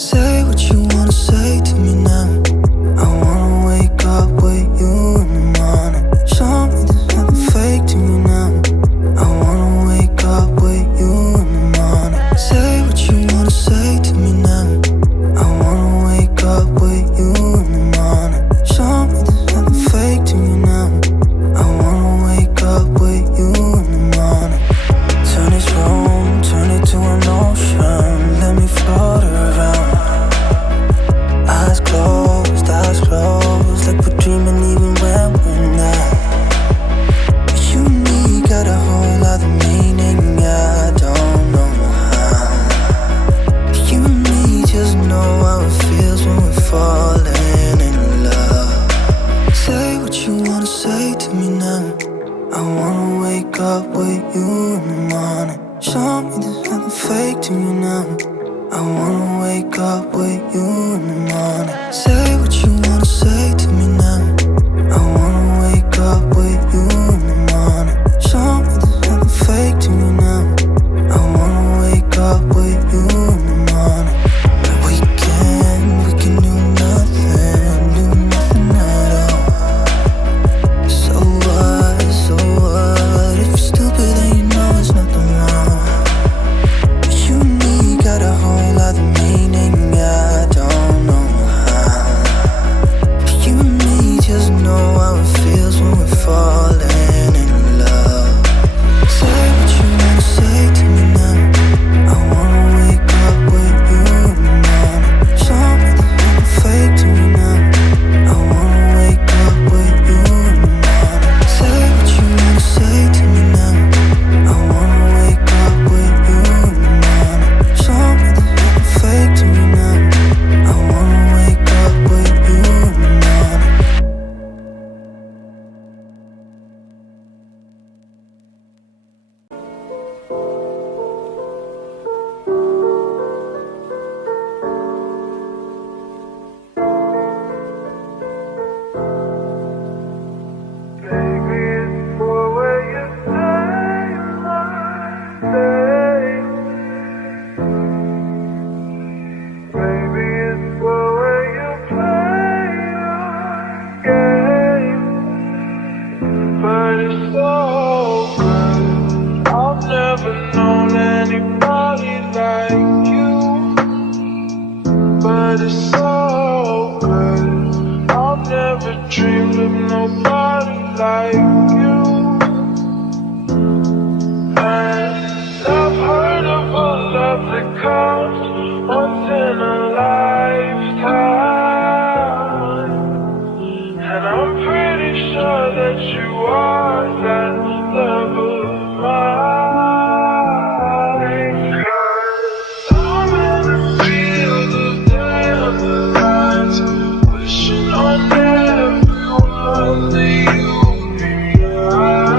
Say what you wanna say to me now. I wanna wake up with you in the morning. Show me there's nothing fake to me now. I wanna wake up with you in the morning. Say what you wanna say to me now. I wanna wake up with you in the morning. Show me there's nothing fake to me now. I wanna wake up with you in the morning. Turn this room, turn it to an ocean. Let me float around. Eyes closed, like we're dreaming even when we're not. You and me got a whole other meaning, I don't know how. You and me just know how it feels when we're falling in love. Say what you wanna say to me now. I wanna wake up with you in the morning. Show me there's nothing fake to me now. I wanna wake up with you in the morning. Say what you wanna say to me now. I wanna wake up with you in the morning. Show me there's nothing fake to me now. I wanna wake up with you in the morning. We can do nothing at all. So what, if you're stupid then you know there's nothing wrong. You and me got a whole other meaning, I don't know how. You and me just know how it feels when we're falling in love. Say what you wanna say to me now. I wanna wake up with you in the morning. Show me there's nothing fake to me now. I wanna wake up with you in the morning. Say what you wanna say to me now. I wanna wake up with you in the morning. Show me there's nothing fake to me now. I wanna wake up with you in the morning. Baby, it's for where you stay my day. Baby, it's for where you play your game. But it's so good. I've never known anybody like you. But it's so good. I've never dreamed of nobody like you. And I've heard of a love that comes once in a lifetime. And I'm pretty sure that you are that love of mine. 'Cause I'm in a field of dandelions, wishing on everyone that you'd be mine.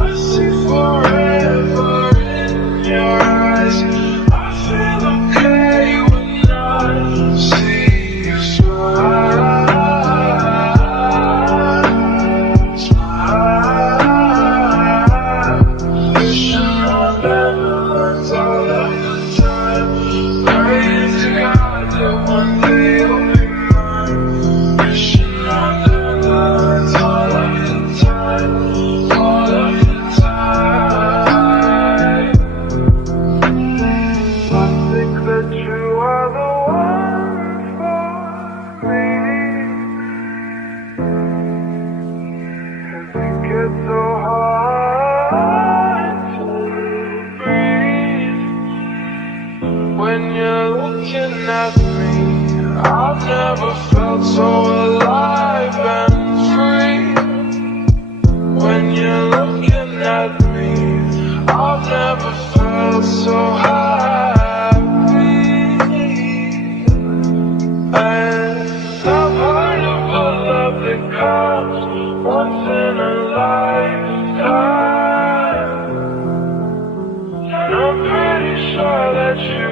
I see forever in your eyes. I feel okay when I see you smile. Wishing on dandelions all of the time. Praying to God that one day you'll be mine. Wishing on dandelions all of the time. All of the time. I think that you are the one for me. 'Cause it gets so hard to breathe when you're looking at me. I've never felt so alive and free. When you're looking at me, I've never felt so happy. And I've heard of a love that comes once in a lifetime. And I'm pretty sure that you